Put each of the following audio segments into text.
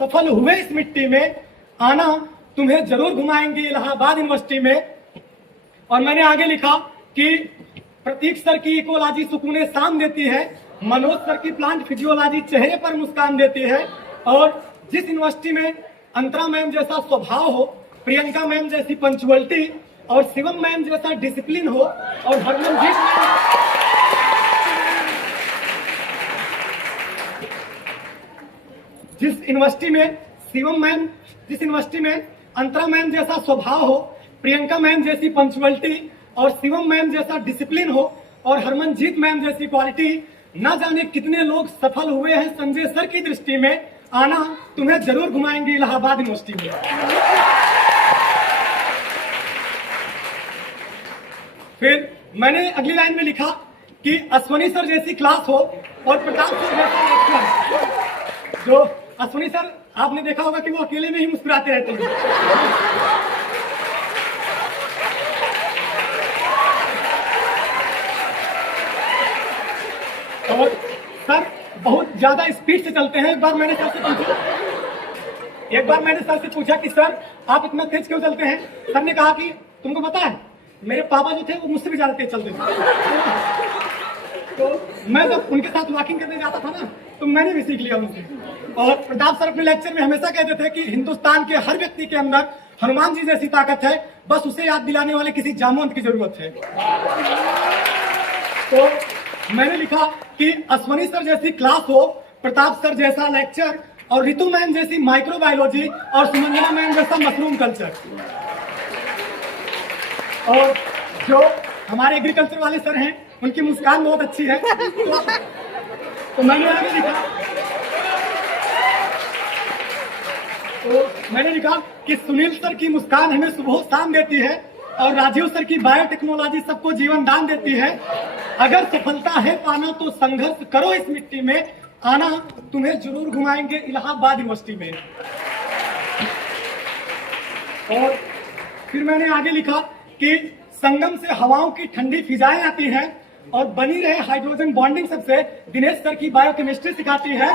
सफल हुए इस मिट्टी में, आना तुम्हें जरूर घुमाएंगे इलाहाबाद यूनिवर्सिटी में। और मैंने आगे लिखा कि प्रतीक सर की इकोलॉजी सुकूने शाम देती है, मनोज सर की प्लांट फिजियोलॉजी चेहरे पर मुस्कान देती है। और जिस यूनिवर्सिटी में अंतरा मैम जैसा स्वभाव हो, प्रियंका मैम जैसी पंचुअलिटी और शिवम मैम जैसा डिसिप्लिन हो, और हरमनजीत जिस यूनिवर्सिटी में अंतरा मैम जैसा स्वभाव हो, प्रियंका मैम जैसी पंचुअलिटी और शिवम मैम जैसा डिसिप्लिन हो, और हरमनजीत मैम जैसी क्वालिटी, न जाने कितने लोग सफल हुए हैं संजय सर की दृष्टि में। आना तुम्हें जरूर घुमाएंगे इलाहाबाद यूनिवर्सिटी में। फिर मैंने अगली लाइन में लिखा कि अश्वनी सर जैसी क्लास हो और प्रताप सर जैसा लेक्चर। जो अश्वनी सर आपने देखा होगा कि वो अकेले में ही मुस्कुराते रहते हैं। और सर बहुत ज्यादा स्पीड से चलते हैं। एक बार मैंने सर से पूछा कि सर आप इतना तेज क्यों चलते हैं? सर ने कहा कि तुमको पता है मेरे पापा जो थे वो मुझसे भी ज्यादा तेज चलते थे। तो मैं जब उनके साथ वॉकिंग करने जाता था ना, तो मैंने भी सीख लिया उनसे। और प्रताप सर अपने लेक्चर में हमेशा कहते थे कि हिंदुस्तान के हर व्यक्ति के अंदर हनुमान जी जैसी ताकत है, बस उसे याद दिलाने वाले किसी जामवंत की जरूरत है। तो मैंने लिखा कि अश्वनी सर जैसी क्लास हो, प्रताप सर जैसा लेक्चर, और रितु मैम जैसी माइक्रोबायोलॉजी, और सुमंजना मैम जैसा मशरूम कल्चर। और जो हमारे एग्रीकल्चर वाले सर हैं उनकी मुस्कान बहुत अच्छी है। तो मैंने लिखा कि सुनील सर की मुस्कान हमें सुबह शाम देती है, और राजीव सर की बायोटेक्नोलॉजी सबको जीवन दान देती है। अगर सफलता है पाना तो संघर्ष करो इस मिट्टी में, आना तुम्हें जरूर घुमाएंगे इलाहाबाद यूनिवर्सिटी में। और फिर मैंने आगे लिखा कि संगम से हवाओं की ठंडी फिजाएं आती हैं, और बनी रहे हाइड्रोजन बॉन्डिंग सबसे दिनेश सर की बायोकेमिस्ट्री सिखाती है।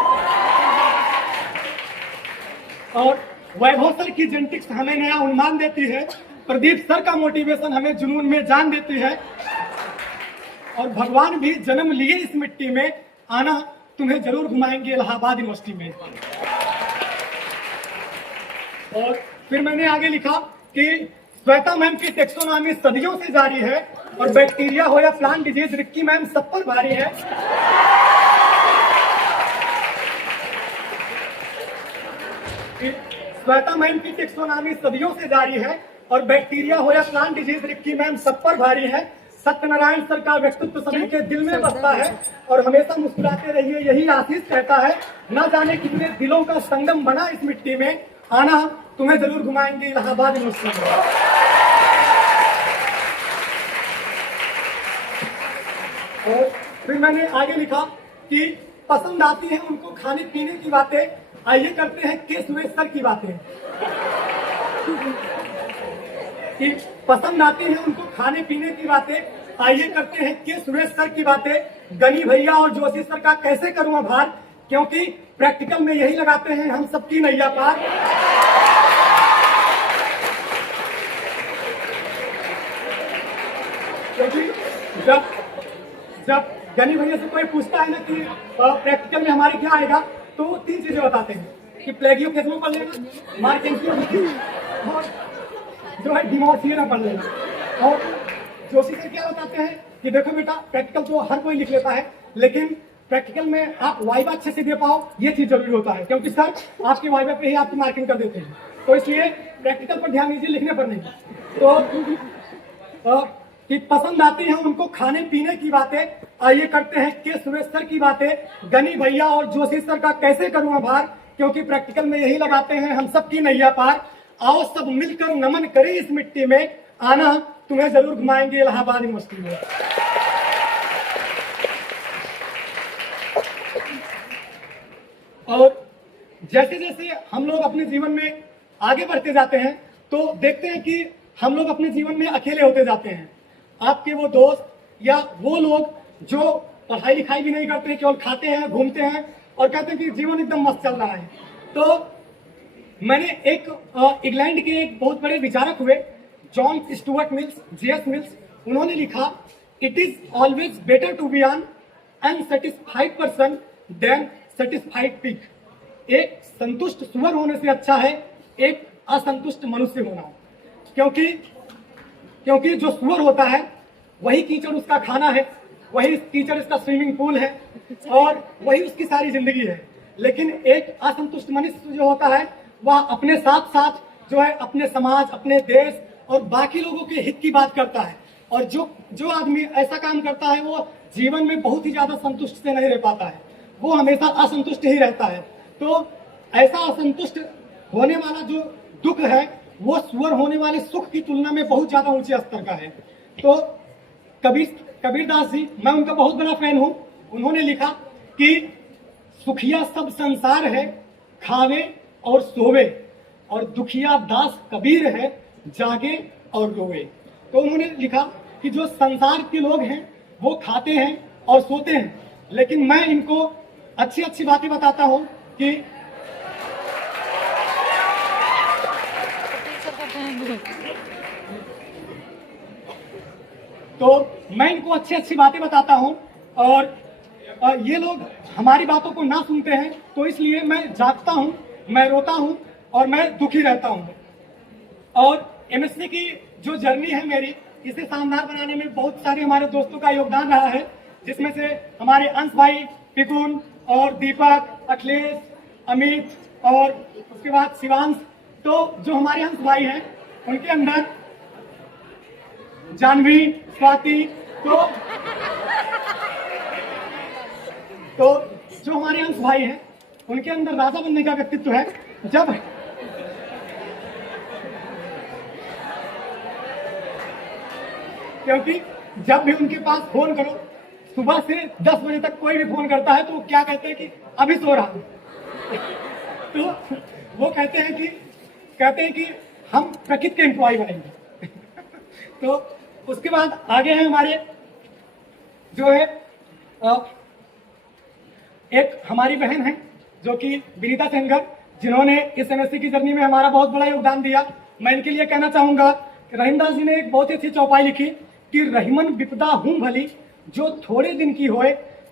और वैभव सर की जेनेटिक्स हमें नया उन्मान देती है। प्रदीप सर का मोटिवेशन हमें जुनून में जान देती है। और भगवान भी जन्म लिए इस मिट्टी में, आना तुम्हें जरूर घुमाएंगे इलाहाबाद यूनिवर्सिटी में। और फिर मैंने आगे लिखा कि श्वेता मैम की टेक्सोनॉमी सदियों से जारी है, और बैक्टीरिया हो या प्लांट डिजीज रिक्की मैम सब पर भारी है। श्वेता मैम की टेक्सोनॉमी सदियों से जारी है, और बैक्टीरिया हो या प्लांट डिजीज रिक्की मैम सब पर भारी है। सत्यनारायण सर का व्यक्तित्व सभी के दिल में बसता है, और हमेशा मुस्कुराते रहिए यही आशीष कहता है। न जाने कितने दिलों का संगम बना इस मिट्टी में, आना तुम्हें जरूर घुमाएंगे इलाहाबाद यूनिवर्सिटी में। और फिर मैंने आगे लिखा कि पसंद आती है उनको खाने पीने की बातें, आइए करते हैं के सुरेश सर की बातें। कि पसंद आती है उनको खाने पीने की बातें, आइए करते हैं के सुरेश सर की बातें। गनी भैया और जोशी सर का कैसे करूं आभार, क्योंकि प्रैक्टिकल में यही लगाते हैं हम सबकी नैया पार। क्योंकि जब गनी भैया से कोई पूछता है ना कि प्रैक्टिकल में हमारे क्या आएगा, तो वो 3 चीजें बताते हैं कि प्लेगियो कैसे पढ़ लेना, मार्केंसियो और जो है डिमोर्सिया पढ़ लेना। और जोशी सर क्या बताते हैं कि देखो बेटा, प्रैक्टिकल तो हर कोई लिख लेता है, लेकिन प्रैक्टिकल में आप वाइवा अच्छे से दे पाओ, ये चीज जरूरी होता है, क्योंकि सर आपके वाइवा पे ही आपकी मार्किंग कर देते हैं। तो इसलिए प्रैक्टिकल पर ध्यान दीजिए, लिखने पर नहीं। तो कि पसंद आती है उनको खाने पीने की बातें, आइए करते हैं के सुरेश सर की बातें। गनी भैया और जोशी सर का कैसे करूं आभार, क्योंकि प्रैक्टिकल में यही लगाते हैं हम सबकी नैया पार। आओ सब मिलकर नमन करें इस मिट्टी में, आना तुम्हें जरूर घुमाएंगे इलाहाबाद यूनिवर्सिटी में। और जैसे जैसे हम लोग अपने जीवन में आगे बढ़ते जाते हैं, तो देखते हैं कि हम लोग अपने जीवन में अकेले होते जाते हैं। आपके वो दोस्त या वो लोग जो पढ़ाई लिखाई भी नहीं करते, केवल खाते हैं, घूमते हैं और कहते हैं कि जीवन एकदम मस्त चल रहा है। तो मैंने एक इंग्लैंड के एक बहुत बड़े विचारक हुए John Stuart Mills, J S Mills, उन्होंने लिखा, it is always better to be an unsatisfied person than satisfied pig. एक संतुष्ट सुअर होने से अच्छा है एक असंतुष्ट मनुष्य होना, क्योंकि जो सुअर होता है वही कीचड़ उसका खाना है, वही कीचड़ इसका स्विमिंग पूल है और वही उसकी सारी जिंदगी है। लेकिन एक असंतुष्ट मनुष्य जो होता है वह अपने साथ साथ जो है अपने समाज, अपने देश और बाकी लोगों के हित की बात करता है। और जो आदमी ऐसा काम करता है वो जीवन में बहुत ही ज्यादा संतुष्ट से नहीं रह पाता है, वो हमेशा असंतुष्ट ही रहता है। तो ऐसा असंतुष्ट होने वाला जो दुख है वो सुअर होने वाले सुख की तुलना में बहुत ज्यादा ऊंचे स्तर का है। तो कबीरदास जी, मैं उनका बहुत बड़ा फैन हूं, उन्होंने लिखा कि सुखिया सब संसार है, खावे और सोवे, और दुखिया दास कबीर है, जागे और रोवे। तो उन्होंने लिखा कि जो संसार के लोग हैं वो खाते हैं और सोते हैं, लेकिन मैं इनको अच्छी अच्छी बातें बताता हूं कि तो मैं इनको अच्छी अच्छी बातें बताता हूं और ये लोग हमारी बातों को ना सुनते हैं, तो इसलिए मैं जागता हूं, मैं रोता हूं और मैं दुखी रहता हूं। और एमएससी की जो जर्नी है मेरी, इसे शानदार बनाने में बहुत सारे हमारे दोस्तों का योगदान रहा है, जिसमें से हमारे अंश भाई, पिकुन और दीपक, अखिलेश, अमित और उसके बाद शिवांश। तो जो हमारे अंश भाई हैं उनके अंदर जानवी, स्वाति, तो जो हमारे अंश भाई हैं उनके अंदर राजा बनने का व्यक्तित्व है। क्योंकि जब भी उनके पास फोन करो, सुबह से 10 बजे तक कोई भी फोन करता है तो वो क्या कहते हैं कि अभी सो रहा हूं। तो वो कहते हैं कि हम प्रकृति के एम्प्लॉय बनेंगे। तो उसके बाद आगे है हमारे जो है एक हमारी बहन है जो कि विनीता सेंगर, जिन्होंने इस एमएससी की जर्नी में हमारा बहुत बड़ा योगदान दिया। मैं इनके लिए कहना चाहूंगा, रहीमदास जी ने एक बहुत ही अच्छी चौपाई लिखी कि रहीमन विपदा हूं भली, जो थोड़े दिन की होए,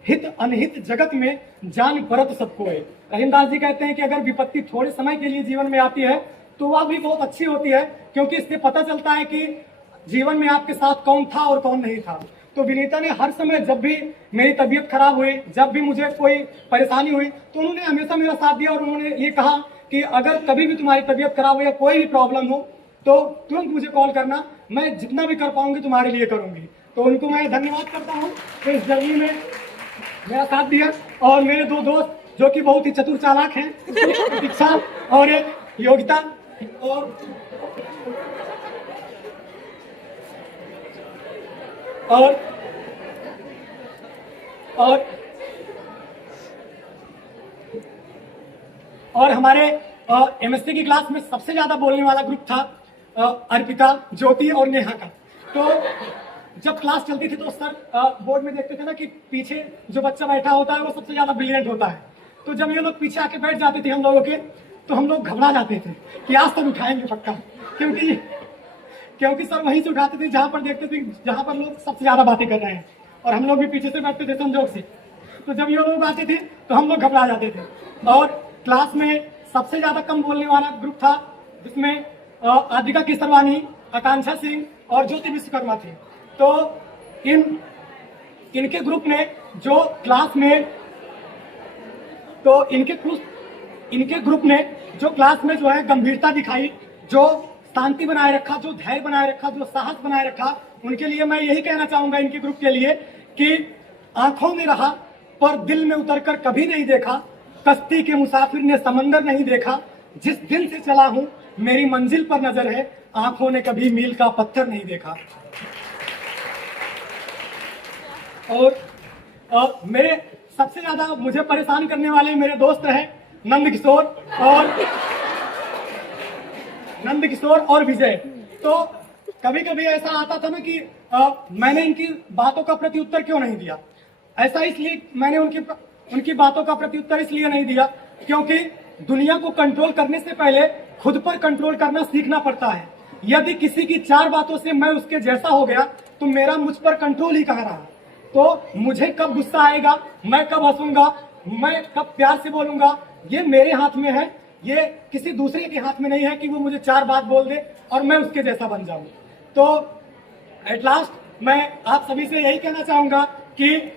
हित अनहित जगत में जान परत सबको है। रहीमदास जी कहते हैं कि अगर विपत्ति थोड़े समय के लिए जीवन में आती है तो वह भी बहुत अच्छी होती है, क्योंकि इससे पता चलता है कि जीवन में आपके साथ कौन था और कौन नहीं था। तो विनीता ने हर समय, जब भी मेरी तबीयत खराब हुई, जब भी मुझे कोई परेशानी हुई, तो उन्होंने हमेशा मेरा साथ दिया और उन्होंने ये कहा कि अगर कभी भी तुम्हारी तबीयत खराब हो या कोई भी प्रॉब्लम हो तो तुरंत मुझे कॉल करना, मैं जितना भी कर पाऊंगी तुम्हारे लिए करूंगी। तो उनको मैं धन्यवाद करता हूँ तो इस जर्नी में मेरा साथ दिया। और मेरे दो दोस्त जो कि बहुत ही चतुर चालाक हैं, प्रतीक्षा और एक योगिता, और हमारे एमएससी की क्लास में सबसे ज्यादा बोलने वाला ग्रुप था अर्पिता, ज्योति और नेहा का। तो जब क्लास चलती थी तो सर बोर्ड में देखते थे ना कि पीछे जो बच्चा बैठा होता है वो सबसे ज्यादा ब्रिलियंट होता है। तो जब ये लोग पीछे आके बैठ जाते थे हम लोगों के, तो हम लोग घबरा जाते थे कि आज तक उठाएंगे पक्का, क्योंकि सर वहीं से उठाते थे जहां पर देखते थे जहां पर लोग सबसे ज्यादा बातें कर रहे हैं, और हम लोग भी पीछे से बैठते थे संजोग से। तो जब ये लोग आते थे तो हम लोग घबरा जाते थे। और क्लास में सबसे ज्यादा कम बोलने वाला ग्रुप था, जिसमें आदिका किसरवानी, आकांक्षा सिंह और ज्योति विश्वकर्मा थी। तो इनके ग्रुप ने जो क्लास में जो है गंभीरता दिखाई, जो शांति बनाए रखा, जो धैर्य बनाए रखा, जो साहस बनाए रखा, उनके लिए मैं यही कहना चाहूंगा इनके ग्रुप के लिए कि आंखों में रहा पर दिल में उतरकर कभी नहीं देखा, कश्ती के मुसाफिर ने समंदर नहीं देखा, जिस दिल से चला हूं मेरी मंजिल पर नजर है, आंखों ने कभी मील का पत्थर नहीं देखा। और मेरे सबसे ज्यादा मुझे परेशान करने वाले मेरे दोस्त हैं नंद किशोर और विजय। तो कभी कभी ऐसा आता था ना कि मैंने इनकी बातों का प्रत्युत्तर क्यों नहीं दिया। ऐसा इसलिए मैंने उनकी बातों का प्रत्युत्तर इसलिए नहीं दिया क्योंकि दुनिया को कंट्रोल करने से पहले खुद पर कंट्रोल करना सीखना पड़ता है। यदि किसी की 4 बातों से मैं उसके जैसा हो गया तो मेरा मुझ पर कंट्रोल ही कहाँ रहा। तो मुझे कब गुस्सा आएगा, मैं कब हंसूंगा, मैं कब प्यार से बोलूंगा, ये मेरे हाथ में है। ये किसी दूसरे के हाथ में नहीं है कि वो मुझे 4 बात बोल दे और मैं उसके जैसा बन जाऊं। तो एट लास्ट मैं आप सभी से यही कहना चाहूंगा कि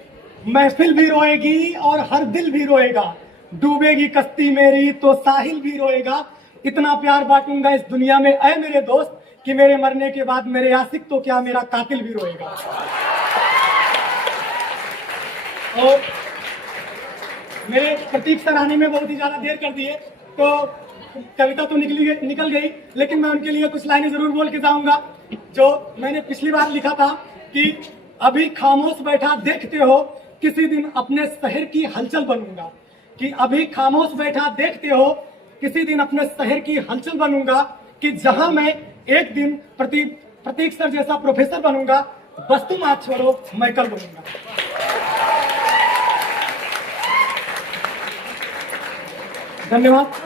महफिल भी रोएगी और हर दिल भी रोएगा, डूबेगी कश्ती मेरी तो साहिल भी रोएगा। इतना प्यार बांटूंगा इस दुनिया में ऐ मेरे दोस्त कि मेरे मरने के बाद मेरे आशिक तो क्या मेरा कातिल भी रोएगा। और मेरे प्रतीक सर आने में बहुत ही ज्यादा देर कर दिए तो कविता तो निकल गई, लेकिन मैं उनके लिए कुछ लाइनें जरूर बोल के जाऊंगा जो मैंने पिछली बार लिखा था कि अभी खामोश बैठा देखते हो किसी दिन अपने शहर की हलचल बनूंगा। कि अभी खामोश बैठा देखते हो किसी दिन अपने शहर की हलचल बनूंगा। कि जहां मैं एक दिन प्रतीक सर जैसा प्रोफेसर बनूंगा, बस तुम आज छोड़ो मैं कल बनूंगा। धन्यवाद।